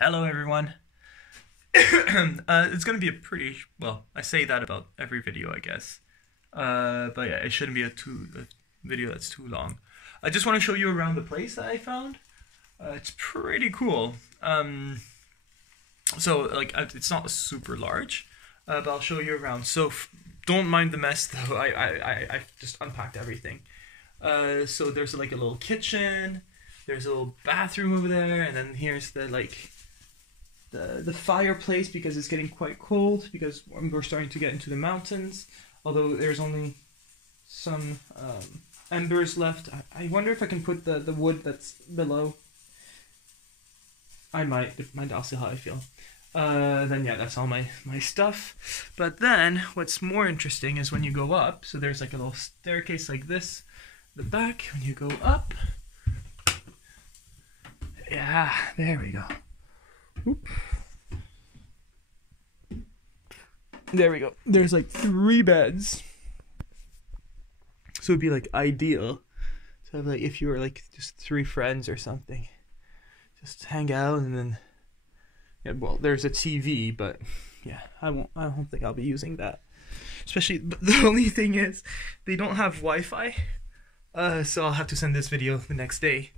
Hello, everyone. It's gonna be a pretty well. I say that about every video, I guess. But yeah, it shouldn't be a video that's too long. I just want to show you around the place that I found. It's pretty cool. So like it's not super large, but I'll show you around. So don't mind the mess though. I just unpacked everything. So there's like a little kitchen. There's a little bathroom over there, and then here's the fireplace because it's getting quite cold because we're starting to get into the mountains. Although there's only some embers left. I wonder if I can put the wood that's below. I might. I'll see how I feel. Then yeah, that's all my stuff. But then what's more interesting is when you go up. So there's like a little staircase like this. The back, when you go up. Yeah, there we go. Oop. There we go. There's like 3 beds. So it'd be like ideal to have like if you were like just 3 friends or something. Just hang out and then yeah, well, there's a TV, but yeah, I don't think I'll be using that. Especially the only thing is they don't have Wi-Fi. So I'll have to send this video the next day.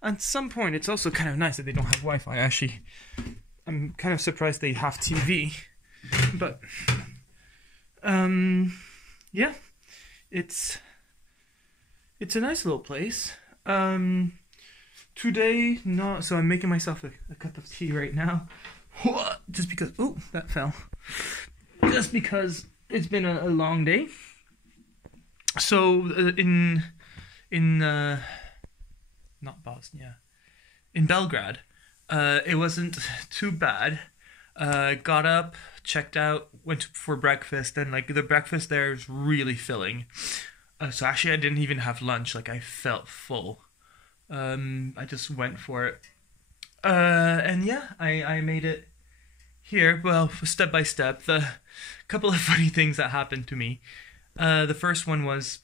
At some point, it's also kind of nice that they don't have Wi-Fi. Actually, I'm kind of surprised they have TV, but yeah, it's a nice little place. Today, not so I'm making myself a cup of tea right now, just because. Oh, that fell. Just because it's been a long day. So in not Bosnia, in Belgrade, it wasn't too bad. Got up, checked out, went for breakfast, and like the breakfast there is really filling. So actually I didn't even have lunch, like I felt full. I just went for it. And yeah, I made it here, well, step by step. The couple of funny things that happened to me. The first one was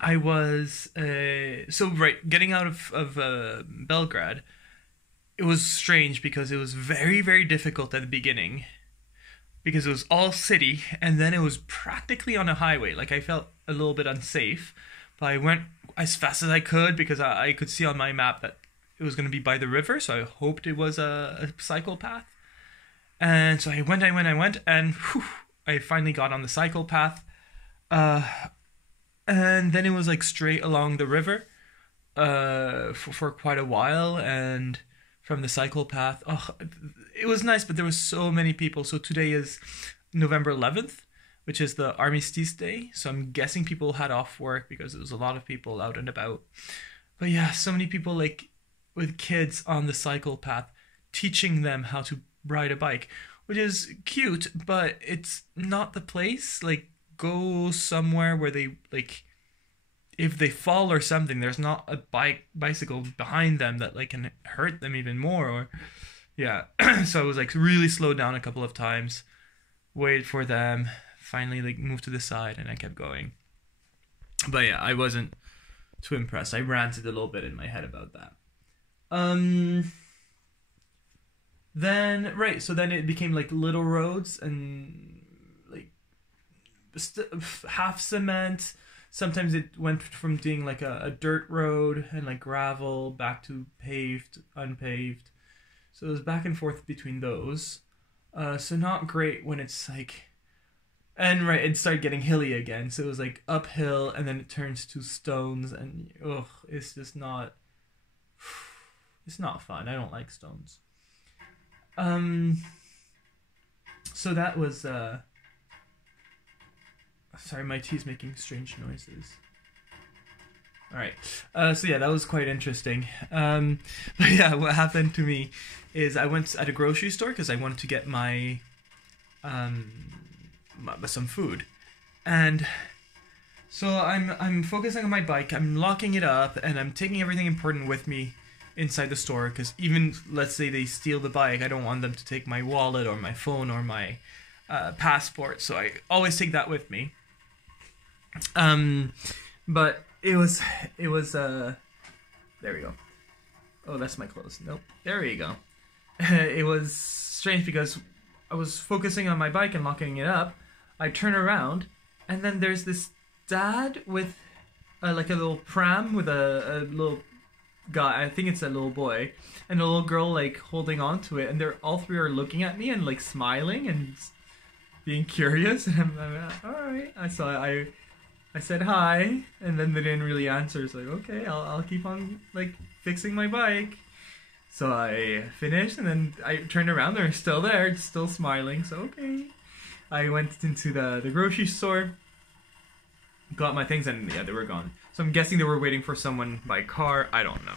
I was getting out of Belgrade. It was strange because it was very, very difficult at the beginning because it was all city and then it was practically on a highway. Like I felt a little bit unsafe, but I went as fast as I could because I could see on my map that it was going to be by the river, so I hoped it was a cycle path. And so I went, and whew, I finally got on the cycle path. And then it was like straight along the river for quite a while, and from the cycle path, oh, it was nice, but there was so many people. So today is November 11th, which is the Armistice Day, so I'm guessing people had off work because there was a lot of people out and about. But yeah, so many people like with kids on the cycle path, teaching them how to ride a bike, which is cute, but it's not the place. Like, go somewhere where they like if they fall or something, there's not a bicycle behind them that like can hurt them even more, or yeah. So I was like really slowed down a couple of times, waited for them, finally like moved to the side, and I kept going. But yeah, I wasn't too impressed. I ranted a little bit in my head about that. Then right, so then it became like little roads and like half cement. Sometimes it went from being like a dirt road and like gravel back to paved, unpaved. So it was back and forth between those. So not great when it's like, and right, it started getting hilly again. So it was like uphill and then it turns to stones and it's just not, it's not fun. I don't like stones. So that was, sorry, my tea's making strange noises. Alright, so yeah, that was quite interesting. But yeah, what happened to me is I went at a grocery store because I wanted to get my, some food. And so I'm focusing on my bike, I'm locking it up, and I'm taking everything important with me inside the store, because even, let's say they steal the bike, I don't want them to take my wallet or my phone or my passport, so I always take that with me. But it was there we go. Oh, that's my clothes. Nope. There you go. It was strange because I was focusing on my bike and locking it up. I turn around, and then there's this dad with like a little pram with a little guy. I think it's a little boy, and a little girl like holding on to it, and they're all three are looking at me and like smiling and being curious. And I'm like, all right. I said hi, and then they didn't really answer. It's like, okay, I'll keep on like fixing my bike. So I finished, and then I turned around. They're still there, still smiling. So okay, I went into the grocery store, got my things, and yeah, they were gone. So I'm guessing they were waiting for someone by car. I don't know.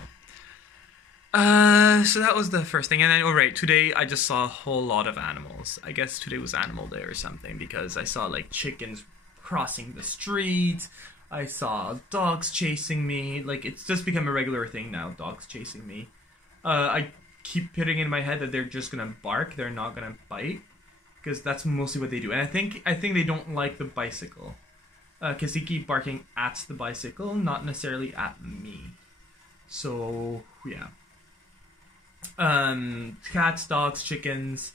So that was the first thing, and then right, today I just saw a whole lot of animals. I guess today was Animal Day or something, because I saw like chickens crossing the street. I saw dogs chasing me. Like, it's just become a regular thing now, dogs chasing me. I keep putting in my head that they're just gonna bark, they're not gonna bite, because that's mostly what they do. And I think they don't like the bicycle, because they keep barking at the bicycle, not necessarily at me. So yeah, cats, dogs, chickens,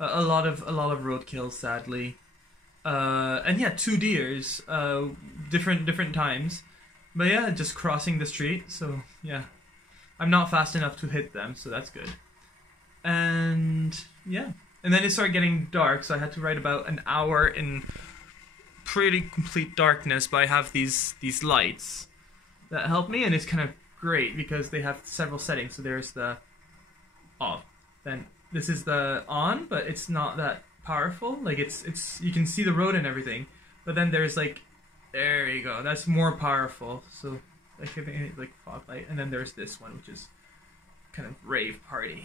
a lot of roadkill, sadly. And yeah, 2 deers, different times, but yeah, just crossing the street. So yeah, I'm not fast enough to hit them, so that's good. And yeah, and then it started getting dark, so I had to ride about an hour in pretty complete darkness. But I have these lights that help me, and it's kind of great because they have several settings. So there's the off, then this is the on, but it's not that powerful. Like it's you can see the road and everything, but then there's like, there you go, that's more powerful. So like fog light. And then there's this one, which is kind of rave party.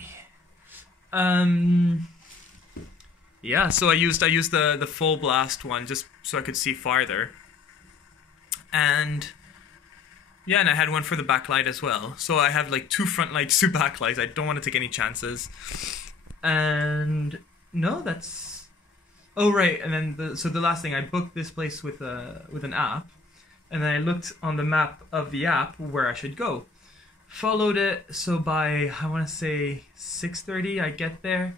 Yeah, so I used the full blast one just so I could see farther. And yeah, and I had one for the backlight as well. So I have like 2 front lights, 2 backlights. I don't want to take any chances. And no, that's... Oh, right, and then so the last thing, I booked this place with an app, and then I looked on the map of the app where I should go. Followed it, so by, I want to say 6:30, I get there,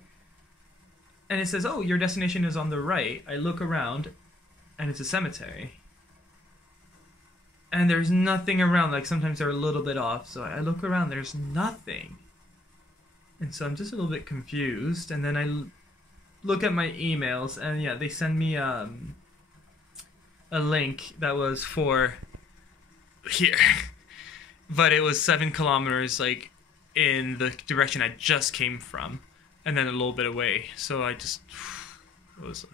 and it says, oh, your destination is on the right. I look around, and it's a cemetery. And there's nothing around, like sometimes they're a little bit off, so I look around, there's nothing. And so I'm just a little bit confused, and then I look at my emails, and yeah, they send me a link that was for here, but it was 7 kilometers like in the direction I just came from, and then a little bit away. So I was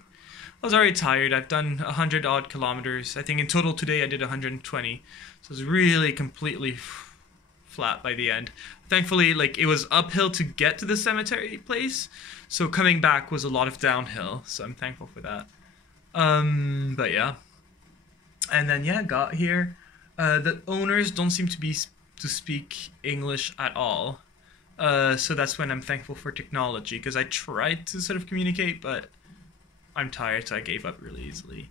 already tired. I've done 100 odd kilometers. I think in total today I did 120. So it was really completely flat by the end. Thankfully, like, it was uphill to get to the cemetery place, so coming back was a lot of downhill, so I'm thankful for that. But yeah. And then yeah, got here. The owners don't seem to speak English at all. So that's when I'm thankful for technology, because I tried to sort of communicate, but I'm tired, so I gave up really easily.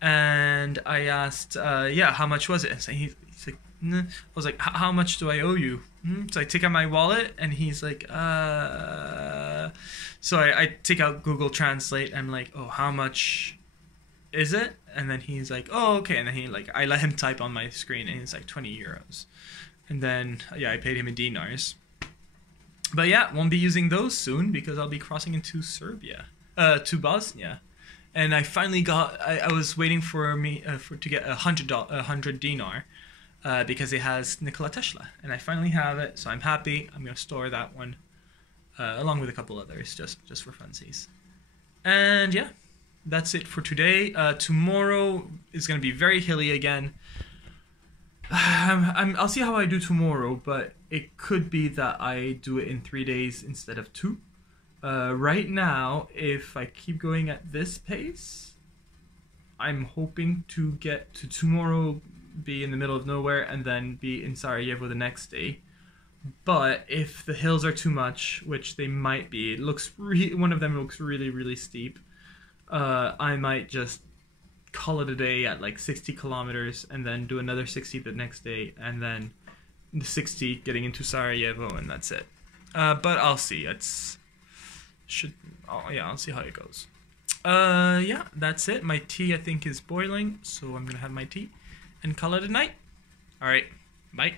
And I asked, yeah, how much was it? And so he's like, nah. I was like, how much do I owe you? So I take out my wallet, and he's like, So I take out Google Translate, and I'm like, oh, how much is it? And then he's like, oh, okay. And then I let him type on my screen, and he's like, 20 euros. And then, yeah, I paid him in dinars. But yeah, won't be using those soon, because I'll be crossing into Serbia, to Bosnia. And I finally got, I was waiting for me, to get 100 dinar, because it has Nikola Tesla. And I finally have it, so I'm happy. I'm going to store that one, along with a couple others, just for funsies. And yeah, that's it for today. Tomorrow is going to be very hilly again. I'll see how I do tomorrow, but it could be that I do it in 3 days instead of 2. Right now, if I keep going at this pace, I'm hoping to get to tomorrow, be in the middle of nowhere, and then be in Sarajevo the next day. But if the hills are too much, which they might be, one of them looks really, really steep, I might just call it a day at like 60 kilometers, and then do another 60 the next day, and then the 60 getting into Sarajevo, and that's it. But I'll see. I'll see how it goes. Yeah, that's it. My tea, I think, is boiling, so I'm gonna have my tea and call it a night. All right, bye.